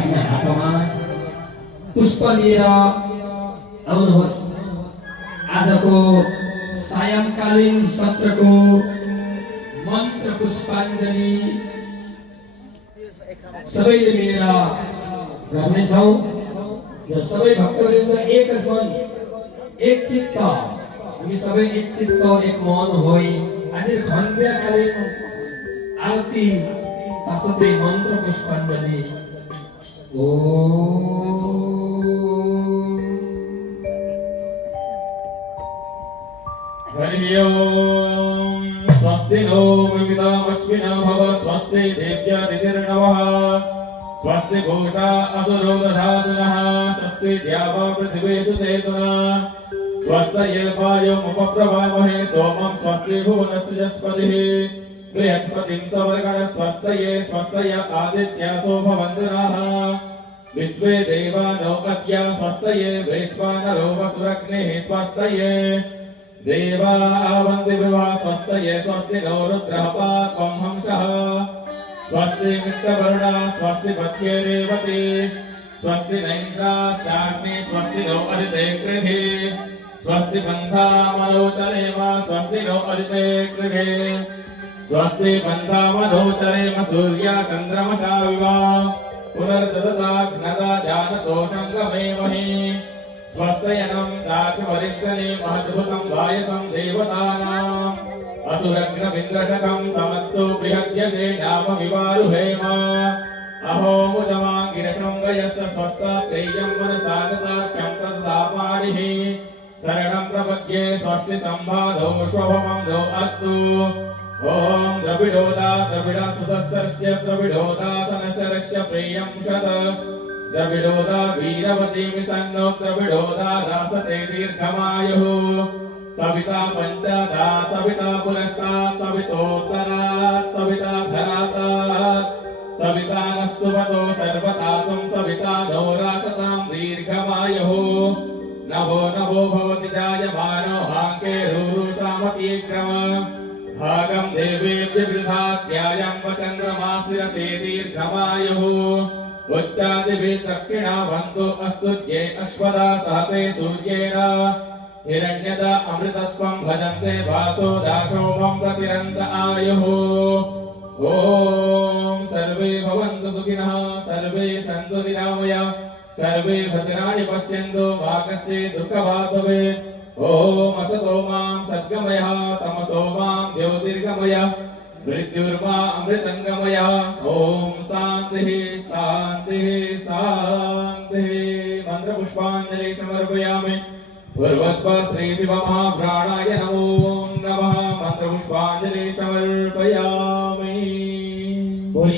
आफ्ना हातमा पुष्प लिएर आउनुहोस्। आजको सायंकालीन सत्रको मन्त्र पुष्पाञ्जली सबैले मिलेर गर्नेछौँ र सबै भक्तवृन्द एक मन एक चित्त हामी सबै एक चित्त एक मन होई आज खण्डकालीन आरती तसतै मन्त्र पुष्पाञ्जली हरि ओम स्वस्ति नो मितामश्विना भव स्वस्ति देव्यादितिर्नवः स्वस्ति घोषा असुरो दधातुनः स्वस्ति द्यावा पृथिवी सुतेतुना स्वस्तये वायुमुपप्रभामहे सोमं स्वस्ति भुवनस्य जस्पतिः बृहस्पतिं सवर्गणः स्वस्तये स्वस्तय आदित्यासो भवन्तु नः विश्वे देवानो अद्य स्वस्तये वैश्वानरो वसुरग्निः स्वस्तये देवा आवन्ति विवा स्वस्तये स्वस्ति नो रुद्रः पात्वं हंसः स्वस्ति मित्रवरुणा स्वस्ति पत्ये रेवती स्वस्ति नैन्द्रास्याग्नि स्वस्ति नो अदिते कृधि स्वस्ति बन्धा मनोचरेम स्वस्ति नो अदिते कृधि स्वस्ति बन्धा मनोचरेम सूर्या चन्द्रमसा विवा पुनर्ददताग्नदा जानतो सङ्गमेमहि स्वस्तयनं दाचवरिष्ठने महद्भुतं वायसं देवतानाम् असुरग्नमिन्द्रशकं समत्सु बृहद्यसे नाम विवारुहेम अहो मुदमाङ्गिरशृङ्गयस्य स्वस्तात्रेयं मनसागताख्यं तत्तापाणिः शरणं प्रपद्ये स्वस्ति सम्बाधो स्वभवं नो अस्तु ॐ द्रविडोदा द्रविडसुतस्तस्य द्रविडोदासनशरस्य प्रियं शत द्रविडोदा वीरवती विसन्नो द्रविडोदा रासते दीर्घमायुः सविता पञ्चदा सविता पुरस्तात् सवितोत्तरात् सविता धरातात् सविता नः सुमतो सर्वतातुं सविता नो रासतां दीर्घमायुः नभो नभो भवति जायमानो हाङ्के रुरुसामतीक्रम भागं देवेभ्य वृथात्यायं वचन्द्रमास्तिरते दीर्घमायुः उच्चादिभिः दक्षिणा वन्तु अस्तुत्ये अश्वदा सहते सूर्येण हिरण्यदा अमृतत्वं भजन्ते वासो दाशोमं प्रतिरन्त आयुः ॐ सर्वे भवन्तु सुखिनः सर्वे सन्तु निरामया सर्वे भद्राणि पश्यन्तु मा कश्चित् दुःखभाग् भवेत् ॐ असतो मां सद्गमय तमसो मां ज्योतिर्गमय मृत्युर्मा अमृतंगमय ॐ शान्तिः शान्तिः शान्तिः मंत्र पुष्पाञ्जलि समर्पयामि पूर्वस्व श्री शिव महाप्राणाय नमो नमः मंत्र पुष्पाञ्जलि समर्पयामि।